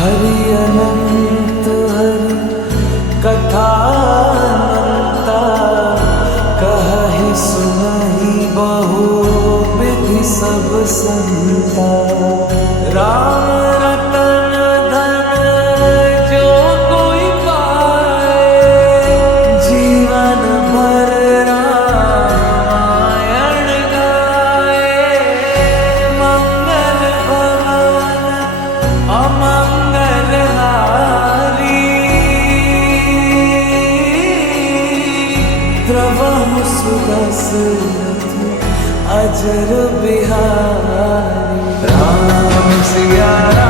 हरि अनंत हरि कथानंता, कहहि सुनहि बहु विधि सब संता। राम रतन धन जो कोई पाए, जीवन भर रामायण गाए। मंगल भवन अमंगल हारी, द्रवहु सुदशरथ अजर बिहारी। राम सिया राम।